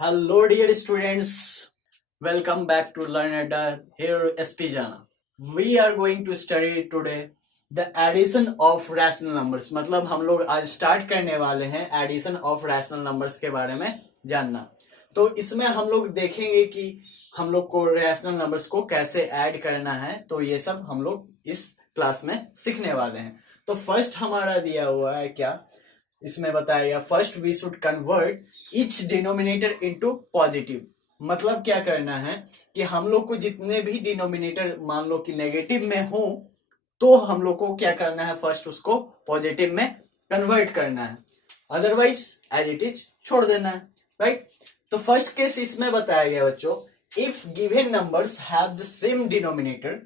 Hello, dear students. Welcome back to Learn Adda. Here, SP Jana. We are going to study today the addition of rational numbers. मतलब हम लोग आज start करने वाले हैं addition of rational numbers के बारे में जानना। तो इसमें हम लोग देखेंगे कि हम लोग को रैशनल नंबर्स को कैसे ऐड करना है। तो ये सब हम लोग इस क्लास में सीखने वाले हैं। तो फर्स्ट हमारा दिया हुआ है क्या, इसमें बताया गया first we should convert each denominator into positive. मतलब क्या करना है कि हम लोग को जितने भी डिनोमिनेटर मान लो कि नेगेटिव में हो तो हम लोग को क्या करना है, फर्स्ट उसको पॉजिटिव में कन्वर्ट करना है, अदरवाइज एज इट इज छोड़ देना है। राइट। तो फर्स्ट केस इसमें बताया गया बच्चों, if given numbers have the same denominator,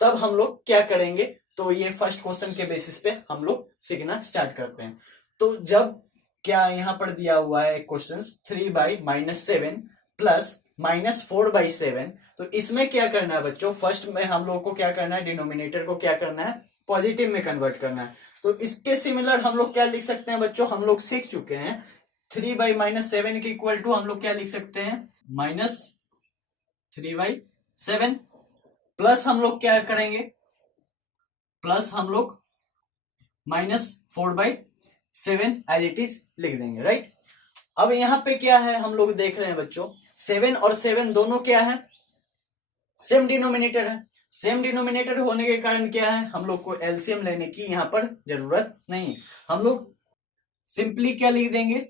तब हम लोग क्या करेंगे। तो ये फर्स्ट क्वेश्चन के बेसिस पे हम लोग सीखना स्टार्ट करते हैं। तो जब क्या यहाँ पर दिया हुआ है क्वेश्चन 3/-7 प्लस -4/7, तो इसमें क्या करना है बच्चों, फर्स्ट में हम लोग को क्या करना है, डिनोमिनेटर को क्या करना है, पॉजिटिव में कन्वर्ट करना है। तो इसके सिमिलर हम लोग क्या लिख सकते हैं बच्चों, हम लोग सीख चुके हैं 3/-7 के इक्वल टू हम लोग क्या लिख सकते हैं, -3/7 प्लस हम लोग क्या करेंगे, प्लस हम लोग -4/7 एज इट इज लिख देंगे। राइट। अब यहां पे क्या है, हम लोग देख रहे हैं बच्चों 7 और 7 दोनों क्या है, सेम डिनोमिनेटर है। सेम डिनोमिनेटर होने के कारण क्या है, हम लोग को एलसीएम लेने की यहां पर जरूरत नहीं। हम लोग सिंपली क्या लिख देंगे,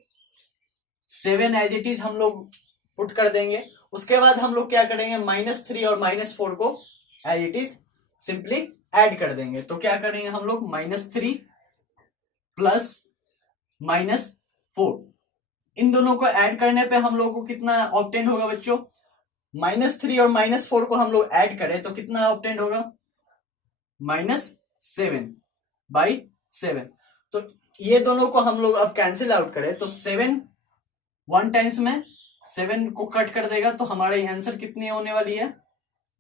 7 एज इट इज हम लोग पुट कर देंगे। उसके बाद हम लोग क्या करेंगे, -3 और -4 को as it is simply add कर देंगे। तो क्या करेंगे हम लोग, -3 प्लस -4, इन दोनों को ऐड करने पे हम लोग को कितना ऑब्टेन होगा बच्चों, -3 और -4 को हम लोग ऐड करें तो कितना ऑब्टेन होगा, -7/7। तो ये दोनों को हम लोग अब कैंसिल आउट करें तो 7 1 टाइम्स में 7 को कट कर देगा, तो हमारा आंसर कितनी होने वाली है,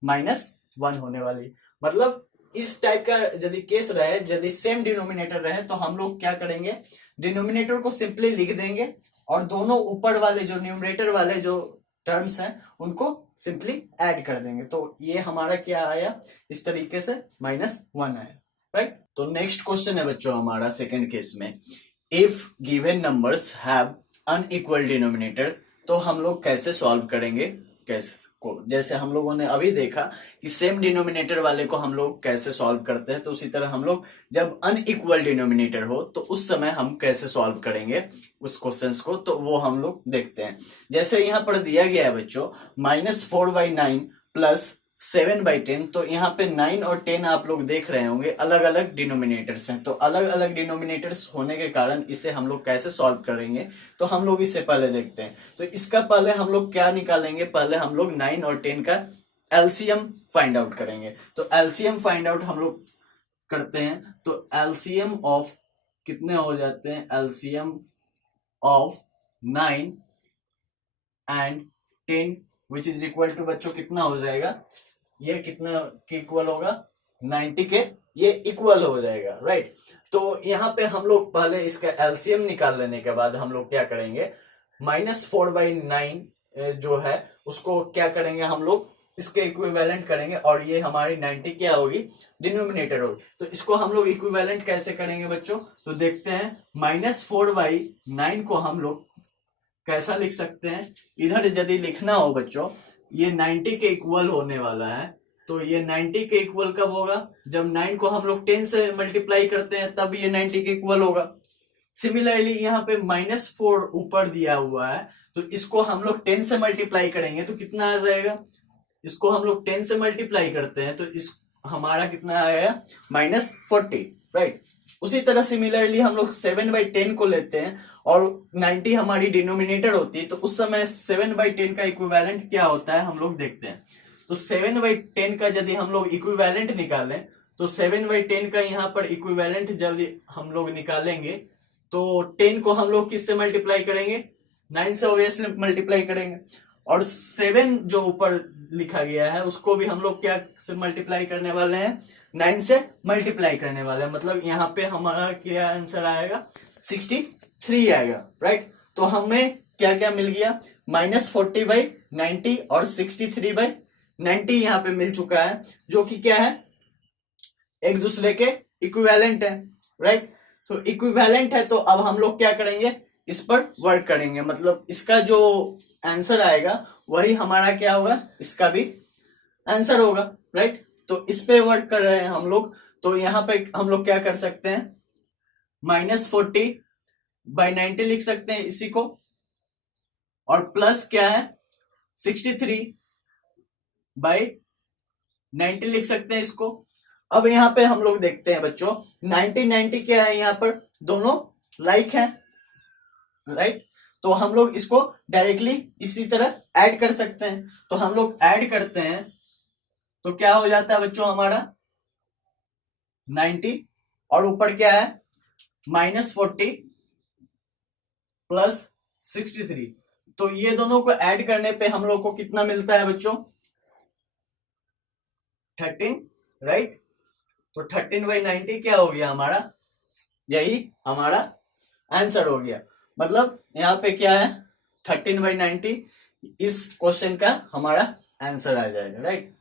-1 होने वाली। मतलब इस टाइप का यदि केस रहे, यदि सेम डिनोमिनेटर रहे, तो हम लोग क्या करेंगे, डिनोमिनेटर को सिंपली लिख देंगे और दोनों ऊपर वाले जो न्यूमरेटर वाले जो टर्म्स हैं उनको सिंपली ऐड कर देंगे। तो ये हमारा क्या आया, इस तरीके से -1 आया। राइट। तो नेक्स्ट क्वेश्चन है बच्चों हमारा सेकेंड केस में, if given numbers have unequal denominator, तो हम लोग कैसे सॉल्व करेंगे केस को। जैसे हम लोगों ने अभी देखा कि सेम डिनोमिनेटर वाले को हम लोग कैसे सॉल्व करते हैं, तो उसी तरह हम लोग जब अनइक्वल डिनोमिनेटर हो तो उस समय हम कैसे सॉल्व करेंगे उस क्वेश्चंस को, तो वो हम लोग देखते हैं। जैसे यहाँ पर दिया गया है बच्चों -4/9 प्लस 7/10, तो यहाँ पे 9 और 10 आप लोग देख रहे होंगे अलग अलग डिनोमिनेटर्स हैं। तो अलग अलग डिनोमिनेटर्स होने के कारण इसे हम लोग कैसे सॉल्व करेंगे, तो हम लोग इसे पहले देखते हैं। तो इसका पहले हम लोग क्या निकालेंगे, पहले हम लोग 9 और 10 का एलसीएम फाइंड आउट करेंगे। तो एलसीएम फाइंड आउट हम लोग करते हैं। तो एलसीएम ऑफ कितने हो जाते हैं, LCM of 9 and 10 which is equal to बच्चों कितना हो जाएगा, ये कितना के इक्वल होगा, 90 के ये इक्वल हो जाएगा। राइट। तो यहाँ पे हम लोग पहले इसका एलसीएम निकाल लेने के बाद हम लोग क्या करेंगे, -4/9 जो है उसको क्या करेंगे, हम लोग इसके इक्विवेलेंट करेंगे और ये हमारी 90 क्या होगी, डिनोमिनेटर होगी। तो इसको हम लोग इक्विवेलेंट कैसे करेंगे बच्चों, तो देखते हैं -4/9 को हम लोग कैसा लिख सकते हैं। इधर यदि लिखना हो बच्चों, ये 90 के इक्वल होने वाला है। तो ये 90 के इक्वल कब होगा, जब 9 को हम लोग 10 से मल्टीप्लाई करते हैं तब ये 90 के इक्वल होगा। सिमिलरली यहाँ पे -4 ऊपर दिया हुआ है, तो इसको हम लोग 10 से मल्टीप्लाई करेंगे तो कितना आ जाएगा, इसको हम लोग 10 से मल्टीप्लाई करते हैं तो इस हमारा कितना आएगा, -40। राइट। उसी तरह सिमिलरली हम लोग 7/10 को लेते हैं और 90 हमारी डिनोमिनेटर होती है, तो उस समय 7/10 का इक्विवेलेंट क्या होता है हम लोग देखते हैं। तो 7/10 का यदि हम लोग इक्विवेलेंट निकालें, तो 7/10 का यहाँ पर इक्विवेलेंट जब हम लोग निकालेंगे तो 10 को हम लोग किससे मल्टीप्लाई करेंगे, 9 से ऑब्वियसली मल्टीप्लाई करेंगे। और 7 जो ऊपर लिखा गया है उसको भी हम लोग क्या से मल्टीप्लाई करने वाले हैं, 9 से मल्टीप्लाई करने वाले हैं। मतलब यहाँ पे हमारा क्या आंसर आएगा, 63 आएगा। राइट। तो हमें क्या क्या मिल गया, -40/90 और 63/90 यहाँ पे मिल चुका है, जो कि क्या है, एक दूसरे के इक्विवेलेंट है, राइट। तो इक्विवेलेंट है, तो अब हम लोग क्या करेंगे, इस पर वर्क करेंगे, मतलब इसका जो आंसर आएगा वही हमारा क्या होगा, इसका भी आंसर होगा, राइट। तो इस पे वर्क कर रहे हैं हम लोग, तो यहाँ पे हम लोग क्या कर सकते हैं, -40/90 लिख सकते हैं इसी को, और प्लस क्या है, 63/90 लिख सकते हैं इसको। अब यहाँ पे हम लोग देखते हैं बच्चों, 90 क्या है, यहाँ पर दोनों लाइक है, राइट। तो हम लोग इसको डायरेक्टली इसी तरह ऐड कर सकते हैं, तो हम लोग ऐड करते हैं, तो क्या हो जाता है बच्चों हमारा 90, और ऊपर क्या है, -40 + 63, तो ये दोनों को ऐड करने पे हम लोग को कितना मिलता है बच्चों, 13, राइट। तो 13/90 क्या हो गया हमारा, यही हमारा आंसर हो गया। मतलब यहाँ पे क्या है, 13/90 इस क्वेश्चन का हमारा आंसर आ जाएगा, राइट।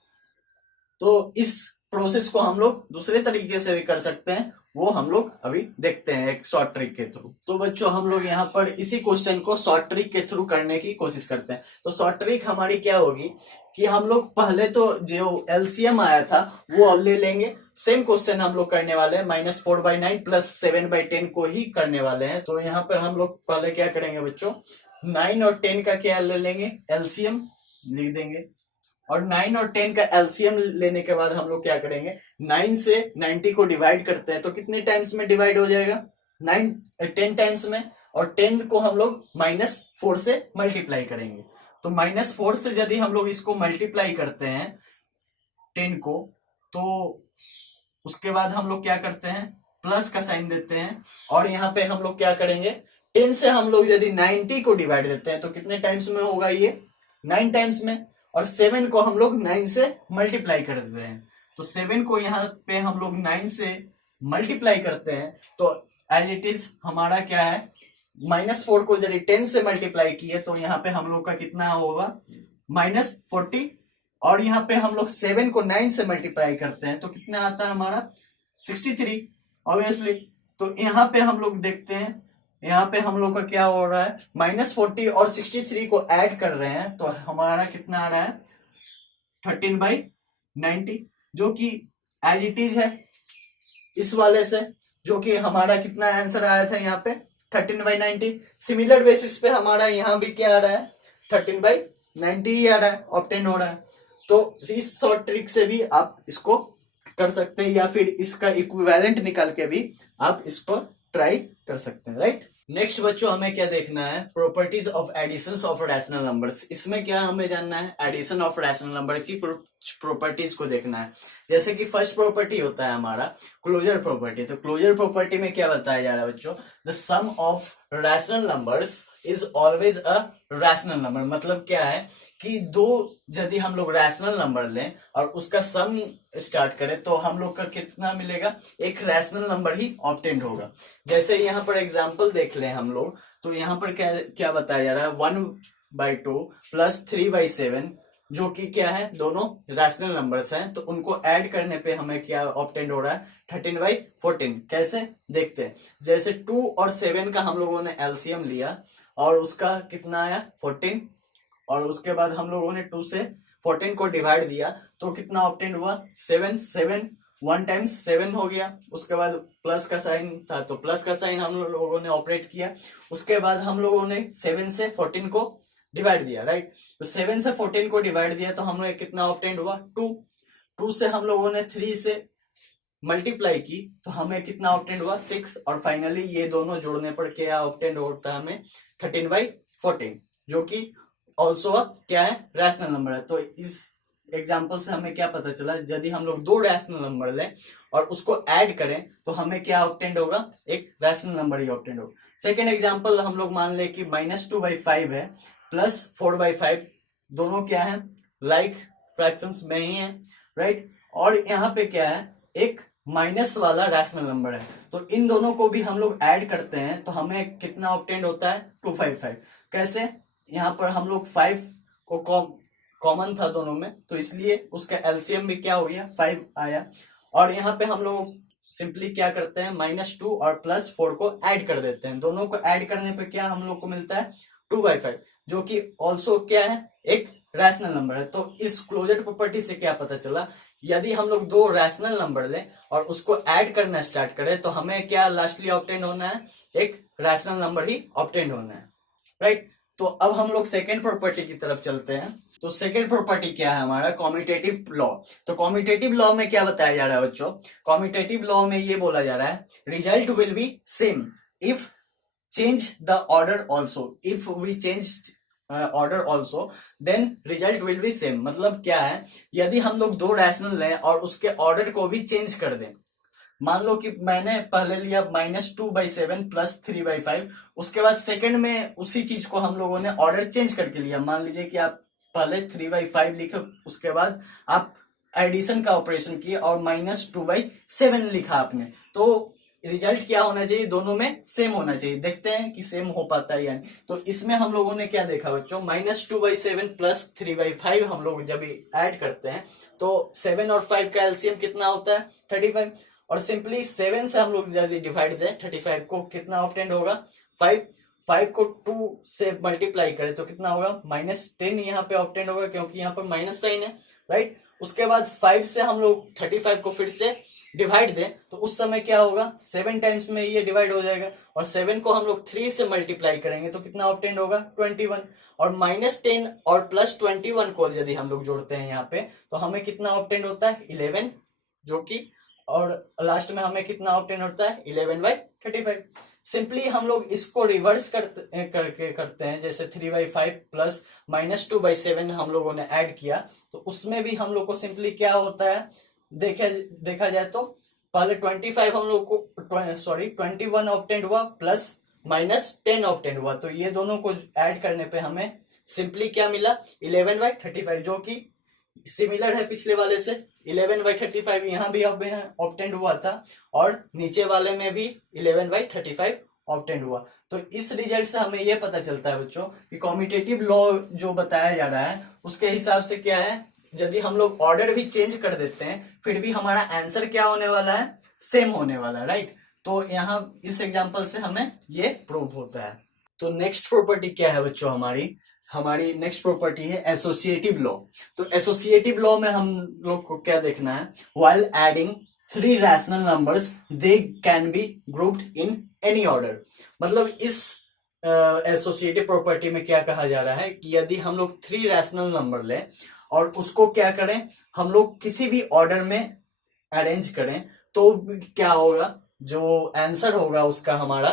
तो इस प्रोसेस को हम लोग दूसरे तरीके से भी कर सकते हैं, वो हम लोग अभी देखते हैं एक शॉर्ट ट्रिक के थ्रू। तो बच्चों हम लोग यहाँ पर इसी क्वेश्चन को शॉर्ट ट्रिक के थ्रू करने की कोशिश करते हैं। तो शॉर्ट ट्रिक हमारी क्या होगी कि हम लोग पहले तो जो एलसीएम आया था वो अब ले लेंगे, सेम क्वेश्चन हम लोग करने वाले हैं, -4/9 + 7/10 को ही करने वाले हैं। तो यहाँ पर हम लोग पहले क्या करेंगे बच्चों, 9 और 10 का क्या ले लेंगे, एलसीएम लिख देंगे, और 9 और 10 का एलसीएम लेने के बाद हम लोग क्या करेंगे, 9 से 90 को डिवाइड करते हैं, तो कितने टाइम्स में डिवाइड हो जाएगा, 10 टाइम्स में, और 10 को हम लोग -4 से मल्टीप्लाई करेंगे। तो -4 से यदि हम लोग इसको मल्टीप्लाई करते हैं 10 को, तो उसके बाद हम लोग क्या करते हैं, प्लस का साइन देते हैं, और यहाँ पे हम लोग क्या करेंगे, 10 से हम लोग यदि 90 को डिवाइड देते हैं तो कितने टाइम्स में होगा ये, 9 टाइम्स में, और 7 को हम लोग 9 से मल्टीप्लाई कर देते हैं। तो 7 को यहाँ पे हम लोग 9 से मल्टीप्लाई करते हैं, तो एज इट इज हमारा क्या है, -4 को यदि 10 से मल्टीप्लाई किए तो यहाँ पे हम लोग का कितना होगा, -40, और यहाँ पे हम लोग 7 को 9 से मल्टीप्लाई करते हैं तो कितना आता है हमारा, 63, ऑब्वियसली। तो यहाँ पे हम लोग देखते हैं, यहाँ पे हम लोग का क्या हो रहा है, -40 और 63 को ऐड कर रहे हैं, तो हमारा कितना आ रहा है, 13/90, जो कि एज इट इज है इस वाले से, जो कि हमारा कितना आंसर आया था यहाँ पे 13/90। सिमिलर बेसिस पे हमारा यहाँ भी क्या आ रहा है, 13/90 ही आ रहा है, ऑब्टेन हो रहा है। तो इस शॉर्ट ट्रिक से भी आप इसको कर सकते हैं, या फिर इसका इक्विवेलेंट निकाल के भी आप इसको ट्राई कर सकते हैं, राइट। नेक्स्ट बच्चों हमें क्या देखना है, properties of addition of rational numbers. इसमें क्या हमें जानना है, एडिशन ऑफ रैशनल नंबर की प्रॉपर्टीज को देखना है। जैसे कि फर्स्ट प्रॉपर्टी होता है हमारा क्लोजर प्रॉपर्टी। तो क्लोजर प्रॉपर्टी में क्या बताया जा रहा है बच्चों, the sum of rational numbers is always a rational number. मतलब क्या है कि दो यदि हम लोग रैशनल नंबर लें और उसका सम स्टार्ट करें तो हम लोग का कितना मिलेगा, एक रैशनल नंबर ही ऑब्टेंड होगा। जैसे यहाँ पर एग्जांपल देख लें हम लोग, तो यहाँ पर क्या क्या बताया जा रहा है, 1/2 + 3/7, जो कि क्या है, दोनों रैशनल नंबर्स हैं, तो उनको ऐड करने पे हमें क्या ऑब्टेंड हो रहा है, 13/14। कैसे देखते हैं, जैसे 2 और 7 का हम लोगों ने एलसीएम लिया और उसका कितना आया 14, और उसके बाद हम लोगों ने 2 से 14 को डिवाइड दिया तो कितना ऑब्टेंड हुआ 7, 7 1 टाइम्स 7 हो गया। उसके बाद प्लस का साइन था तो प्लस का साइन हम लोगों ने ऑपरेट किया। उसके बाद हम लोगों ने 7 से 14 को डिवाइड दिया, राइट। तो 7 से 14 को डिवाइड दिया तो हम लोग कितना ऑब्टेंड हुआ 2। 2 से हम लोगों ने 3 से मल्टीप्लाई की तो हमें कितना ऑब्टेंड हुआ 6, और फाइनली ये दोनों जोड़ने पर क्या ऑब्टेंड होता है हमें 13/14, जो कि ऑल्सो क्या है, रैशनल नंबर है। तो इस एग्जाम्पल से हमें क्या पता चला, यदि हम लोग दो रैशनल नंबर लें और उसको ऐड करें तो हमें क्या ऑब्टेंड होगा, एक रैशनल नंबर ही ऑब्टेंड होगा। सेकेंड एग्जाम्पल हम लोग मान ले कि -2/5 है +4/5, दोनों क्या है, लाइक फ्रैक्शंस में ही है, राइट। और यहाँ पे क्या है, एक माइनस वाला रैशनल नंबर है, तो इन दोनों को भी हम लोग ऐड करते हैं तो हमें कितना ऑब्टेंड होता है 255। कैसे, यहाँ पर हम लोग 5 को कॉमन था दोनों में, तो इसलिए उसका एलसीएम भी क्या हो गया 5 आया। और यहाँ पे हम लोग सिंपली क्या करते हैं, -2 और +4 को ऐड कर देते हैं। दोनों को ऐड करने पे क्या हम लोग को मिलता है 2/5, जो कि ऑल्सो क्या है, एक रैशनल नंबर है। तो इस क्लोजर प्रॉपर्टी से क्या पता चला, यदि हम लोग दो रैशनल नंबर लें और उसको ऐड करना स्टार्ट करें तो हमें क्या लास्टली ऑब्टेन होना है, एक रैशनल नंबर ही ऑब्टेन होना है, राइट। तो अब हम लोग सेकेंड प्रॉपर्टी की तरफ चलते हैं। तो सेकेंड प्रॉपर्टी क्या है हमारा, कॉम्यूटेटिव लॉ। तो कॉम्यूटेटिव लॉ में क्या बताया जा रहा है बच्चों, कॉम्यूटेटिव लॉ में ये बोला जा रहा है result will be same if change the order also, if we change order also then result will be same। मतलब क्या है, यदि हम लोग दो रैशनल लें और उसके ऑर्डर को भी चेंज कर दें, मान लो कि मैंने पहले लिया -2/7 +3/5, उसके बाद सेकंड में उसी चीज को हम लोगों ने ऑर्डर चेंज करके लिया। मान लीजिए कि आप पहले 3/5 लिखे, उसके बाद आप एडिशन का ऑपरेशन किए और -2/7 लिखा आपने, तो रिजल्ट क्या होना चाहिए, दोनों में सेम होना चाहिए। देखते हैं कि सेम हो पाता है या नहीं। तो इसमें हम लोगों ने क्या देखा बच्चों, -2/7 +3/5 हम लोग जब ऐड करते हैं तो 7 और 5 का एलसीएम कितना होता है 35, और सिंपली 7 से हम लोग यदि डिवाइड दें 35 को, कितना ऑब्टेंड होगा 5 को 2 से मल्टीप्लाई करें तो कितना होगा -10 यहाँ पे ऑब्टेंड होगा, क्योंकि यहाँ पर माइनस साइन है, राइट। उसके बाद 5 से हम लोग 35 को फिर से डिवाइड दें तो उस समय क्या होगा, 7 टाइम्स में ये डिवाइड हो जाएगा, और 7 को हम लोग 3 से मल्टीप्लाई करेंगे तो कितना ऑब्टेंड होगा 21, और -10 और +21 को यदि हम लोग जोड़ते हैं यहाँ पे तो हमें कितना ऑब्टेंड होता है 11, जो कि, और लास्ट में हमें कितना ऑब्टेन होता है 11/35। सिंपली हम लोग इसको रिवर्स करते हैं, जैसे 3/5 प्लस -2/7 हम लोगों ने ऐड किया, तो उसमें भी हम लोग को सिंपली क्या होता है, देखा जाए तो पहले 25 हम लोग को 21 ऑब्टेंड हुआ प्लस -10 ऑब्टेंड हुआ, तो ये दोनों को ऐड करने पे हमें सिंपली क्या मिला 11/35, जो कि सिमिलर है पिछले वाले से। 11/35 यहाँ भी ऑब्टेंड हुआ था और नीचे वाले में भी 11/35 ऑब्टेंड हुआ। तो इस रिजल्ट से हमें यह पता चलता है बच्चों कि कॉम्यूटेटिव लॉ जो बताया जा रहा है उसके हिसाब से क्या है, यदि हम लोग ऑर्डर भी चेंज कर देते हैं फिर भी हमारा आंसर क्या होने वाला है, सेम होने वाला है, राइट। तो यहाँ इस एग्जाम्पल से हमें ये प्रूव होता है। तो नेक्स्ट प्रॉपर्टी क्या है बच्चों, हमारी नेक्स्ट प्रॉपर्टी है एसोसिएटिव लॉ। तो एसोसिएटिव लॉ में हम लोग को क्या देखना है, while adding 3 rational numbers they can be grouped in any order. मतलब इस एसोसिएटिव प्रॉपर्टी में क्या कहा जा रहा है कि यदि हम लोग 3 रैशनल नंबर लें और उसको क्या करें, हम लोग किसी भी ऑर्डर में अरेंज करें तो क्या होगा, जो आंसर होगा उसका हमारा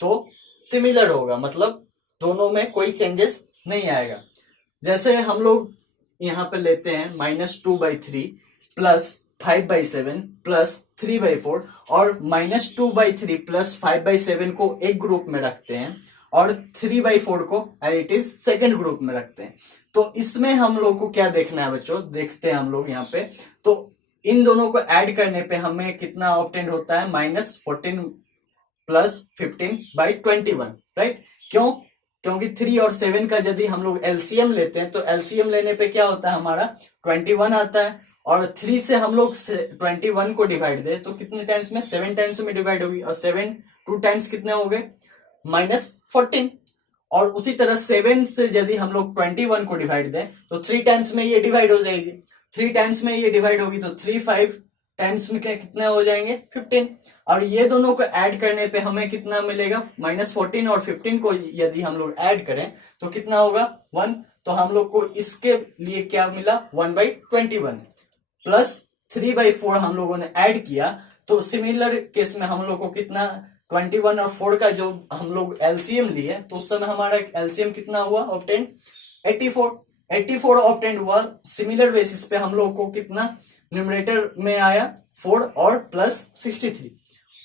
तो सिमिलर होगा, मतलब दोनों में कोई चेंजेस नहीं आएगा। जैसे हम लोग यहाँ पे लेते हैं -2/3 प्लस 5/7 प्लस 3/4, और -2/3 प्लस 5/7 को एक ग्रुप में रखते हैं और 3/4 को इट इज सेकेंड ग्रुप में रखते हैं। तो इसमें हम लोग को क्या देखना है बच्चों, देखते हैं हम लोग यहाँ पे। तो इन दोनों को ऐड करने पे हमें कितना ऑब्टेन होता है -14 प्लस 15/21, राइट। क्यों, क्योंकि 3 और 7 का यदि हम लोग एलसीएम लेते हैं तो एलसीएम लेने पे क्या होता है हमारा 21 आता है, और 3 से हम लोग 21 को डिवाइड दे तो कितने टाइम्स में 7 टाइम्स में डिवाइड होगी, और 7 2 टाइम्स कितने हो गए -14, और उसी तरह 7 से यदि हम लोग 21 को डिवाइड दें तो 3 टाइम्स में ये डिवाइड हो जाएगी, 3 टाइम्स में ये डिवाइड होगी तो 3 5 टाइम्स में क्या कितने हो जाएंगे 15, और ये दोनों को ऐड करने पे हमें कितना मिलेगा -14 और 15 को यदि हम लोग ऐड करें तो कितना होगा 1। तो हम लोग को इसके लिए क्या मिला 1/21 प्लस 3/4 हम लोगों ने ऐड किया, तो सिमिलर केस में हम लोग को कितना 21 और 4 का जो हम लोग एलसीएम लिए तो उस समय हमारा एलसीएम कितना हुआ ऑब्टेन 84 ऑब्टेन हुआ। सिमिलर बेसिस पे हम लोग को कितना न्यूमरेटर में आया 4 और प्लस 63,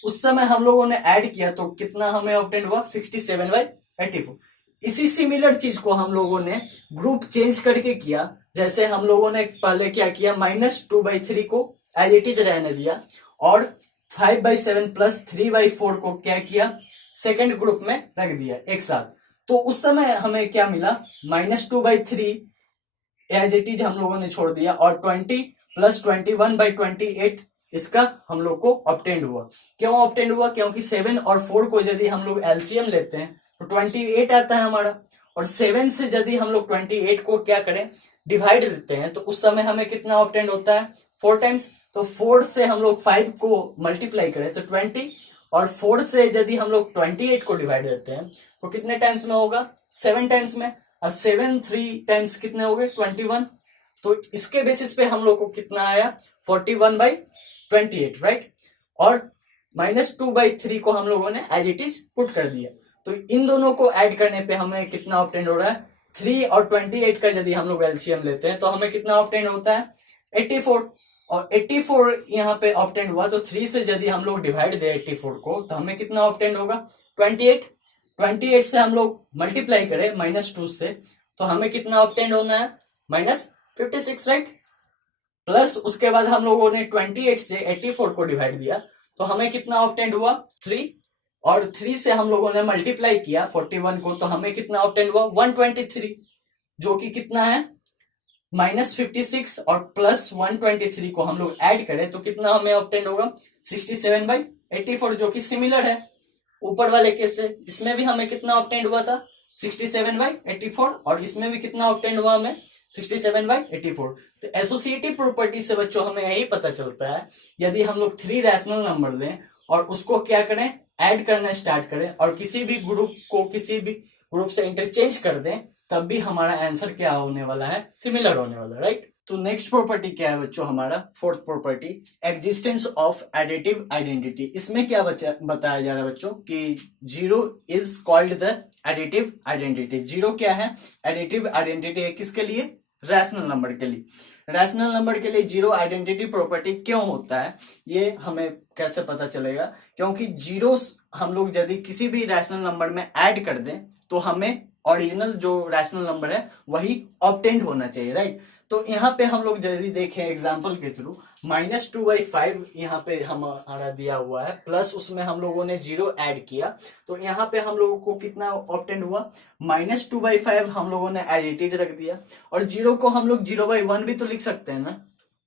उस समय हम लोगों ने ऐड किया तो कितना हमें ऑब्टेन हुआ 67/84। इसी सिमिलर चीज को हम लोगों ने ग्रुप चेंज करके किया। जैसे हम लोगों ने पहले क्या किया -2/3 को एज इट इज रहने दिया, और 5/7 प्लस 3/4 को क्या किया सेकंड ग्रुप में रख दिया एक साथ। तो उस समय हमें क्या मिला, -2/3 एज इट इज हम लोगों ने छोड़ दिया, और 20 + 21/28 इसका हम लोग को ऑब्टेंड हुआ। क्यों ऑब्टेंड हुआ? क्योंकि 7 और 4 को यदि हम लोग एलसीएम लेते हैं तो 28 आता है हमारा, और 7 से यदि हम लोग 28 को क्या करें, डिवाइड देते हैं, तो उस समय हमें कितना ऑब्टेंड होता है, 4 टाइम्स। तो 4 से हम लोग 5 को मल्टीप्लाई करें तो 20, और 4 से यदि हम लोग 28 को डिवाइड देते हैं तो कितने टाइम्स में होगा, 7 टाइम्स में। और 7 3 टाइम्स कितने हो गए, 21। तो इसके बेसिस पे हम लोग को कितना आया, 41/28, राइट। और -2/3 को हम लोगों ने एज इट इज पुट कर दिया। तो इन दोनों को ऐड करने पे हमें कितना ऑब्टेंड हो रहा है, 3 और 28 का यदि हम लोग एलसीएम लेते हैं तो हमें कितना ऑब्टेंड होता है, 84। और 84 यहाँ पे ऑब्टेंड हुआ, तो 3 से यदि हम लोग डिवाइड दे 84 को तो हमें कितना ऑब्टेंड होगा, 28। 28 से हम लोग मल्टीप्लाई करें -2 से, तो हमें कितना ऑब्टेंड होना है, -56, राइट। प्लस उसके बाद हम लोगों ने 28 से 84 को डिवाइड दिया तो हमें कितना ऑब्टेंड हुआ, 3। और 3 से हम लोगों ने मल्टीप्लाई किया 41 को, तो हमें कितना ऑब्टेंड हुआ, 123, जो कि कितना है, -56, और +123 को हम लोग ऐड करें तो कितना हमें ऑब्टेंड होगा, 67/84, जो कि सिमिलर है ऊपर वाले केस से। इसमें भी हमें कितना ऑब्टेंड हुआ था, 67/84, और इसमें भी कितना ऑब्टेंड हुआ हमें, 67/84। तो एसोसिएटिव प्रॉपर्टी से बच्चों हमें यही पता चलता है, यदि हम लोग 3 रैशनल नंबर लें और उसको क्या करें, ऐड करना स्टार्ट करें, और किसी भी ग्रुप को किसी भी ग्रुप से इंटरचेंज कर दें, तब भी हमारा आंसर क्या होने वाला है, सिमिलर होने वाला है, राइट। तो नेक्स्ट प्रॉपर्टी क्या है बच्चों, हमारा fourth property, existence of additive identity. इसमें क्या बताया जा रहा है बच्चों कि zero is called the additive identity. Zero क्या है, एडिटिव आइडेंटिटी है, किसके लिए, रैशनल नंबर के लिए। रैशनल नंबर के लिए जीरो आइडेंटिटी प्रॉपर्टी क्यों होता है, ये हमें कैसे पता चलेगा, क्योंकि जीरो हम लोग यदि किसी भी रैशनल नंबर में ऐड कर दें तो हमें ओरिजिनल जो रैशनल नंबर है वही ऑब्टेंड होना चाहिए, राइट। तो यहाँ पे हम लोग यदि देखें एग्जाम्पल के थ्रू, -2/5 यहाँ पे हमारा दिया हुआ है, प्लस उसमें हम लोगों ने जीरो ऐड किया, तो यहाँ पे हम लोगों को कितना ऑब्टेंड हुआ, -2/5 हम लोगों ने एज इट इज रख दिया, और जीरो को हम लोग 0/1 भी तो लिख सकते हैं ना,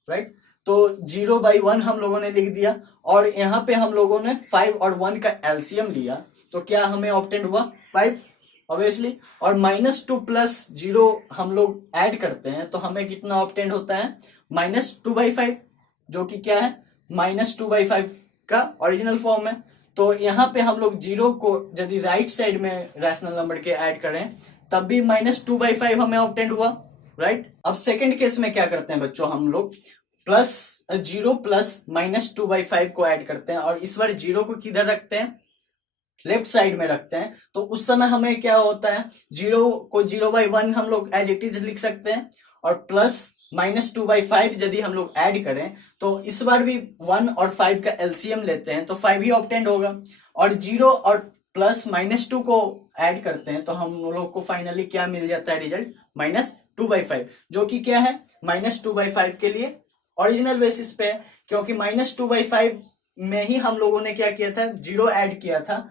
राइट। तो 0/1 हम लोगों ने लिख दिया, और यहाँ पे हम लोगों ने 5 और 1 का एलसीएम लिया, तो क्या हमें ऑब्टेंड हुआ, 5 ऑब्वियसली। और -2 + 0 हम लोग ऐड करते हैं तो हमें कितना ऑब्टेंड होता है, -2/5, जो कि क्या है, -2/5 का ओरिजिनल फॉर्म है। तो यहाँ पे हम लोग जीरो को यदि राइट साइड में रैशनल नंबर के ऐड करें तब भी -2/5 हमें ऑब्टेंड हुआ, राइट। अब सेकंड केस में क्या करते हैं बच्चों, हम लोग +0 + -2/5 को ऐड करते हैं, और इस बार जीरो को किधर रखते हैं, लेफ्ट साइड में रखते हैं। तो उस समय हमें क्या होता है, जीरो को 0/1 हम लोग एज इट इज लिख सकते हैं, और प्लस -2/5 यदि हम लोग ऐड करें तो इस बार भी 1 और 5 का एलसीएम लेते हैं तो 5 ही ऑब्टेंड होगा, और 0 और प्लस -2 को ऐड करते हैं तो हम लोग को फाइनली क्या मिल जाता है रिजल्ट, -2/5, जो कि क्या है, -2/5 के लिए ओरिजिनल बेसिस पे है, क्योंकि -2/5 में ही हम लोगों ने क्या किया था, जीरो ऐड किया था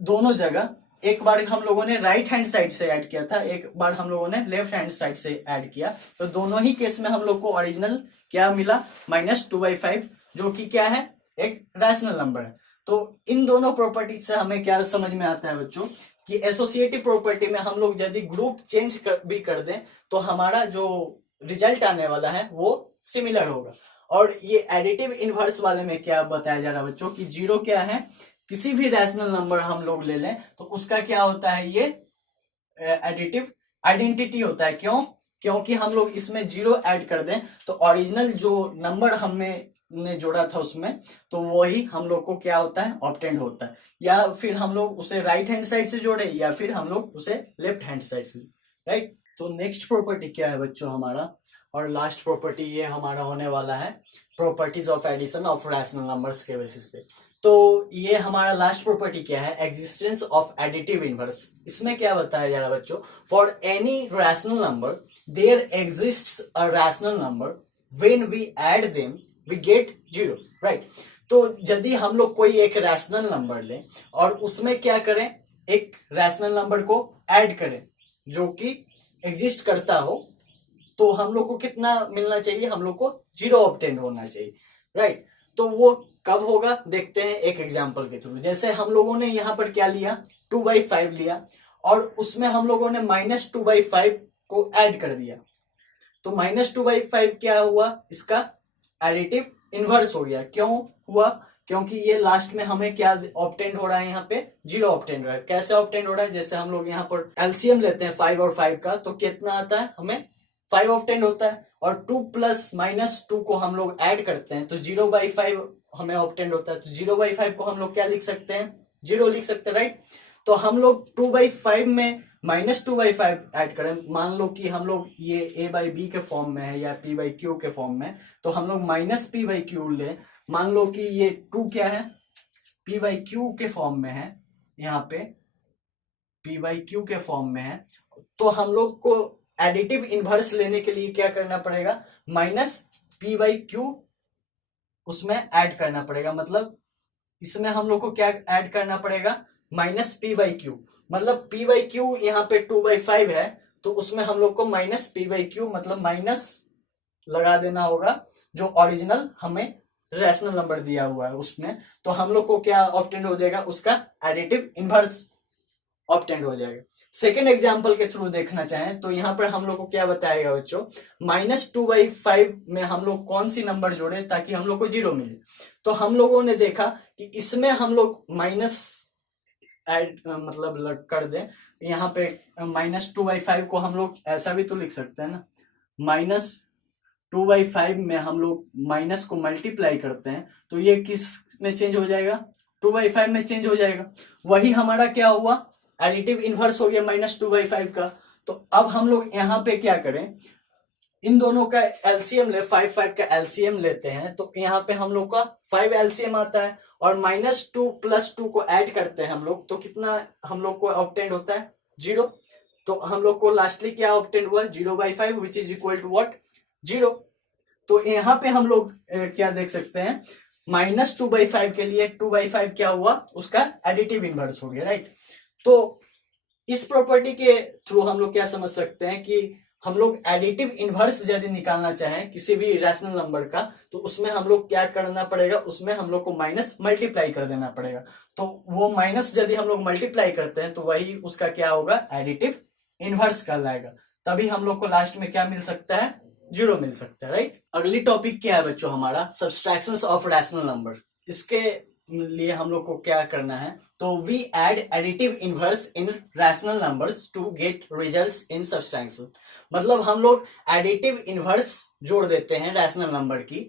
दोनों जगह। एक बार हम लोगों ने राइट हैंड साइड से ऐड किया था, एक बार हम लोगों ने लेफ्ट हैंड साइड से ऐड किया, तो दोनों ही केस में हम लोग को ओरिजिनल क्या मिला, -2/5, जो कि क्या है, एक रैशनल नंबर है। तो इन दोनों प्रॉपर्टी से हमें क्या समझ में आता है बच्चों, कि एसोसिएटिव प्रॉपर्टी में हम लोग यदि ग्रुप चेंज भी कर दें तो हमारा जो रिजल्ट आने वाला है वो सिमिलर होगा। और ये एडिटिव इनवर्स वाले में क्या बताया जा रहा है बच्चों, कि जीरो क्या है, किसी भी रैशनल नंबर हम लोग ले लें तो उसका क्या होता है, ये एडिटिव आइडेंटिटी होता है। क्यों, क्योंकि हम लोग इसमें जीरो ऐड कर दें तो ओरिजिनल जो नंबर हमें ने जोड़ा था उसमें, तो वही हम लोग को क्या होता है, ऑब्टेंड होता है, या फिर हम लोग उसे राइट हैंड साइड से जोड़े या फिर हम लोग उसे लेफ्ट हैंड साइड से, राइट। तो नेक्स्ट प्रॉपर्टी क्या है बच्चों हमारा, और लास्ट प्रॉपर्टी ये हमारा होने वाला है, properties of addition of rational numbers के बेसिस पे। तो ये हमारा लास्ट प्रॉपर्टी क्या है, एग्जिस्टेंस ऑफ एडिटिव इनवर्स। इसमें क्या बताया जा रहा है बच्चों, for any rational number there exists a rational number when we add them we get zero, right. तो यदि हम लोग कोई एक रैशनल नंबर लें और उसमें क्या करें, एक रैशनल नंबर को ऐड करें जो कि एग्जिस्ट करता हो, तो हम लोग को कितना मिलना चाहिए, हम लोग को 0 ऑब्टेन होना चाहिए, राइट। तो वो कब होगा देखते हैं एक एग्जांपल के थ्रू। जैसे हम लोगों ने यहाँ पर क्या लिया, 2/5 लिया और उसमें हम लोगों ने -2/5 को ऐड कर दिया, तो -2/5 क्या हुआ, इसका एडिटिव इनवर्स हो गया। क्यों हुआ, क्योंकि ये लास्ट में हमें क्या ऑब्टेंड हो रहा है, यहाँ पे 0 ऑब्टेंड हो रहा है। कैसे ऑब्टेंड हो रहा है, जैसे हम लोग यहाँ पर एलसीएम लेते हैं 5 और 5 का, तो कितना आता है, हमें 5 ऑब्टेंड होता है, और 2 प्लस -2 को हम लोग ऐड करते हैं तो 0/5 हमें ऑब्टेंड होता है। तो 0/5 को हम लोग क्या लिख सकते हैं, 0 लिख सकते हैं, राइट। तो हम लोग 2/5 में -2/5 ऐड करें, मान लो कि हम लोग ये a/b के फॉर्म में है या p/q के फॉर्म में, तो हम लोग -p/q ले, मान लो कि ये 2 क्या है, p/q के फॉर्म में है, यहाँ पे p/q के फॉर्म में है, तो हम लोग को एडिटिव इनवर्स लेने के लिए क्या करना पड़ेगा, -p/q उसमें ऐड करना पड़ेगा। मतलब इसमें हम लोग को क्या ऐड करना पड़ेगा, -p/q, मतलब p/q यहाँ पे 2/5 है, तो उसमें हम लोग को -p/q मतलब माइनस लगा देना होगा जो ओरिजिनल हमें रैशनल नंबर दिया हुआ है उसमें। तो हम लोग को क्या ऑब्टेंड हो जाएगा, उसका एडिटिव इनवर्स ऑब्टेंड हो जाएगा। सेकेंड एग्जाम्पल के थ्रू देखना चाहें तो यहाँ पर हम लोग को क्या बताएगा बच्चों, -2/5 में हम लोग कौन सी नंबर जोड़े ताकि हम लोग को 0 मिले। तो हम लोगों ने देखा कि इसमें हम लोग माइनस ऐड मतलब कर दें, यहाँ पे -2/5 को हम लोग ऐसा भी तो लिख सकते हैं ना, -2/5 में हम लोग माइनस को मल्टीप्लाई करते हैं तो ये किस में चेंज हो जाएगा, 2/5 में चेंज हो जाएगा। वही हमारा क्या हुआ, एडिटिव इनवर्स हो गया -2/5 का। तो अब हम लोग यहाँ पे क्या करें, इन दोनों का एलसीएम ले, 5 का एलसीएम लेते हैं, तो यहाँ पे हम लोग का 5 एलसीएम आता है और -2 + 2 को ऐड करते हैं हम लोग, तो कितना हम लोग को ऑब्टेंड होता है, 0। तो हम लोग को लास्टली क्या ऑब्टेंड हुआ, 0/5 which is equal to what, 0। तो यहाँ पे हम लोग क्या देख सकते हैं, -2/5 के लिए 2/5 क्या हुआ, उसका एडिटिव इनवर्स हो गया, राइट। तो इस प्रॉपर्टी के थ्रू हम लोग क्या समझ सकते हैं कि हम लोग एडिटिव इनवर्स यदि निकालना चाहें किसी भी रैशनल नंबर का, तो उसमें हम लोग क्या करना पड़ेगा, उसमें हम लोग को माइनस मल्टीप्लाई कर देना पड़ेगा। तो वो माइनस यदि हम लोग मल्टीप्लाई करते हैं तो वही उसका क्या होगा, एडिटिव इनवर्स कहलाएगा। तभी हम लोग को लास्ट में क्या मिल सकता है, 0 मिल सकता है, राइट। अगली टॉपिक क्या है बच्चों, हमारा सब्सट्रैक्शंस ऑफ रैशनल नंबर। इसके लिए हम लोग को क्या करना है, तो we add additive inverse in rational numbers to get results in subtraction. मतलब हम लोग एडिटिव इनवर्स जोड़ देते हैं रैशनल नंबर की,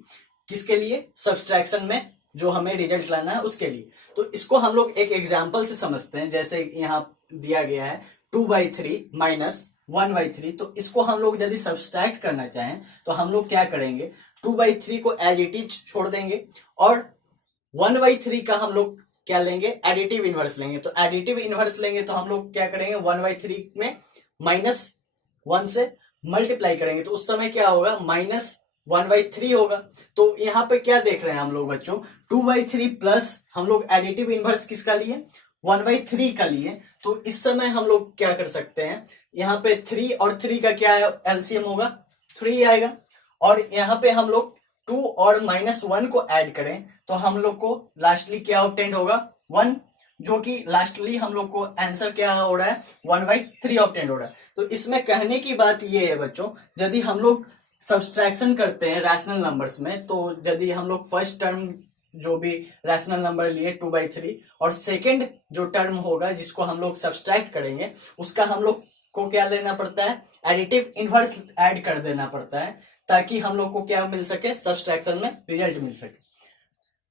किसके लिए, सब्सट्रैक्शन में जो हमें रिजल्ट लाना है उसके लिए। तो इसको हम लोग एक एग्जाम्पल से समझते हैं, जैसे यहाँ दिया गया है 2/3 - 1/3। तो इसको हम लोग यदि सब्सट्रैक्ट करना चाहें तो हम लोग क्या करेंगे, 2/3 को एज इट इज छोड़ देंगे और 1/3 का हम लोग क्या लेंगे, एडिटिव इनवर्स लेंगे। तो एडिटिव इनवर्स लेंगे तो हम लोग क्या करेंगे, 1/3 में -1 से मल्टीप्लाई करेंगे, तो उस समय क्या होगा, -1/3 होगा। तो यहाँ पे क्या देख रहे हैं हम लोग बच्चों, 2/3 प्लस हम लोग एडिटिव इनवर्स किसका लिए, 1/3 का लिए। तो इस समय हम लोग क्या कर सकते हैं, यहाँ पे 3 और 3 का क्या एलसीएम होगा, 3 आएगा, और यहाँ पे हम लोग 2 और -1 को ऐड करें तो हम लोग को लास्टली क्या ऑब्टेंड होगा, 1, जो कि लास्टली हम लोग को आंसर क्या हो रहा है, 1/3 ऑब्टेंड हो रहा है। तो इसमें कहने की बात ये है बच्चों, यदि हम लोग सब्सट्रैक्शन करते हैं रैशनल नंबर्स में, तो यदि हम लोग फर्स्ट टर्म जो भी रैशनल नंबर लिए 2/3 और सेकेंड जो टर्म होगा जिसको हम लोग सब्सट्रैक्ट करेंगे उसका हम लोग को क्या लेना पड़ता है, एडिटिव इनवर्स ऐड कर देना पड़ता है, ताकि हम लोग को क्या मिल सके, सब्सट्रैक्शन में रिजल्ट मिल सके।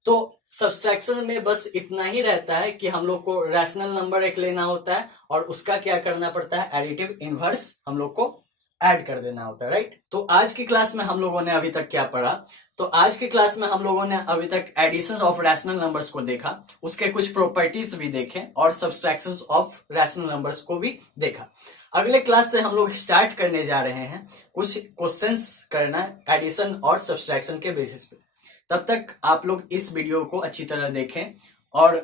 तो सब्सट्रैक्शन में बस इतना ही रहता है कि हम लोग को रैशनल नंबर एक लेना होता है और उसका क्या करना पड़ता है, एडिटिव इनवर्स हम लोग को ऐड कर देना होता है, राइट। तो आज की क्लास में हम लोगों ने अभी तक क्या पढ़ा, तो आज की क्लास में हम लोगों ने अभी तक एडिशन ऑफ रैशनल नंबर्स को देखा, उसके कुछ प्रॉपर्टीज भी देखे और सब्सट्रैक्शंस ऑफ रैशनल नंबर्स को भी देखा। अगले क्लास से हम लोग स्टार्ट करने जा रहे हैं कुछ क्वेश्चंस करना एडिशन और सब्सट्रैक्शन के बेसिस पे। तब तक आप लोग इस वीडियो को अच्छी तरह देखें और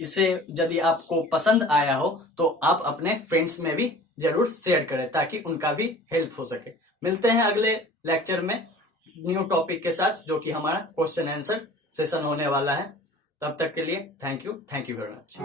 इसे यदि आपको पसंद आया हो तो आप अपने फ्रेंड्स में भी जरूर शेयर करें ताकि उनका भी हेल्प हो सके। मिलते हैं अगले लेक्चर में न्यू टॉपिक के साथ, जो कि हमारा क्वेश्चन आंसर सेशन होने वाला है। तब तक के लिए थैंक यू वेरी मच।